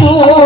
Senhor.